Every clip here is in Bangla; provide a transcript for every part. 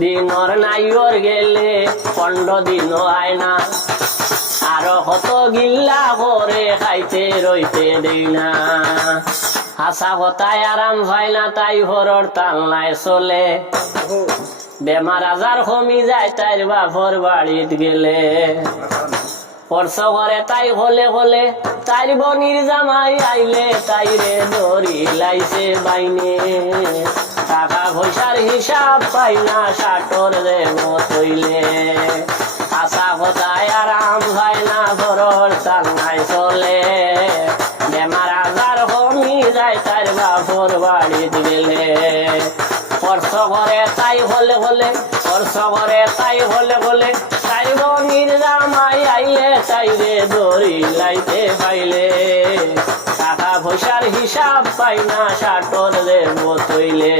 দিনর নাইর গেলে পনেরো দিন হয় না। আরও কত গিল্লা করে খাইতে রইতে দেই না। হাসা কথায় আরাম হয় না, তাই হরর তাল্লায় চলে। বেমার আজার কমি যায় তাইর বাপর বাড়িত গেলে। স্পর্শ করে তাই হলে হলে তাইর বনির জামাই আইলে তাইরে দড়ি লাইছে বাইনে। টাকা পয়সার হিসাব পাই না সাটর দেব তৈলে। আশা কথায় আরাম হয় না, ঘরর চান্নাই চলে। বেমার আজার কমি যায় তার বাপর বাড়িত গেলে। স্পর্শ করে তাই হলে হলে, স্পর্শ করে তাই হলে হলে তাই বনির জামাই আইলে তাই রে দড়ি লাইতে পাইলে। পয়সার হিসাব পাই না সাটরদের মতইলে।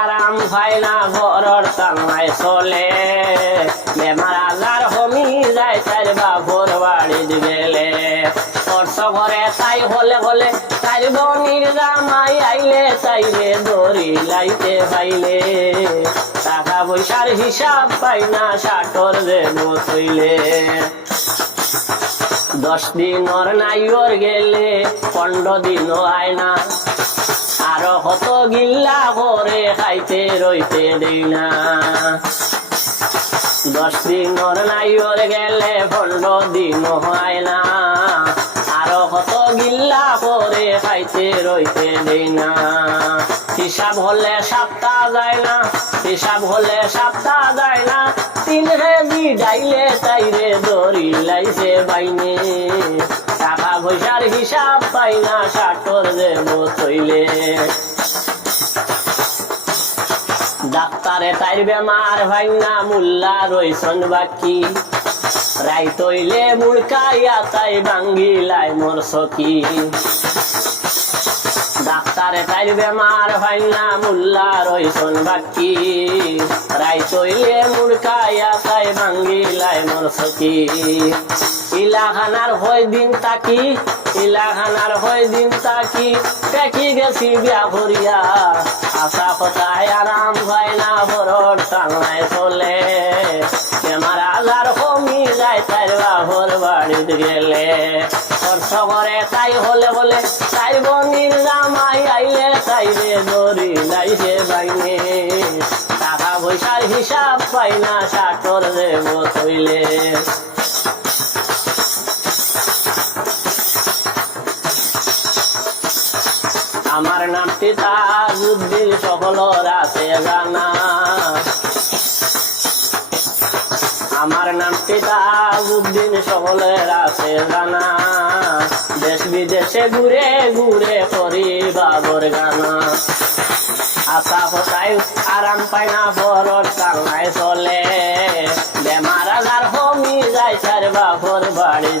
আরাম না, ঘরর কামাই চলে। বেমার আজার হমি যায় তার বাপর বাড়ি গেলে। করে তাই হলে হলে তার বনির জামাই আইলে তাইরে দড়ি লাইতে পাইলে টাকা পয়সার হিসাব পাই না সাটর দেব তৈলে। দশ দিনর নাইর গেলে, পনেরো দিন হয় না। আরও কত গিল্লা করে খাইতে রইতে দেই না। দশ দিনর নাইর গেলে, পনেরো দিন হয় না। কত গিল্লা করে খাইতে রইতে দেই না। হিসাব হলে সপ্তাহ যায় না, হিসাব হলে সপ্তাহ যায় না। তিন কেজি ডাইলে তাইরে দড়ি লাইছে বাইনে। টাকা পয়সার হিসাব পাই না সাটর দেব তৈলে। ডাক্তারে তাইর বেমার ভাই না মুল্লা রইছন বাকি। রাই তৈলে মুড়কাইয়া তাই বাঙ্গিলাই মোর সখী। ডাক্তারে তাইর বেমার হয় না, মুল্লা রইছন বাকি। রাই তৈলে মুড়কাইয়া তাই ভাঙ্গিলাই মোর সখী। ইলাখানার হয় দিন তাকি ইলাখানার হয় দিন তাকি, দেখি গেছি বিয়া ভরিয়া। আশা কথায় আরাম হয় না বড় টাঙায় চলে। বেমার আজার কমি যায় বাবর বাড়িতে গেলে। খরচ করে তাই হলে বলে, তাই বনির জামাই আইলে, তাই রে দড়ি লাইছে বাইনে টাকা পয়সার হিসাব পাই না সাটর দেব তৈলে আমার নামটি তাজউদ্দিন সকলর আছে জানা। সেটা সকলের আছে জানা। দেশ বিদেশে ঘুরে ঘুরে করি বাবর গানা। আশা হতাই আরাম পাই না বড় চালায় চলে। বেমার আজার হমি যাই সার বাবর বাড়ি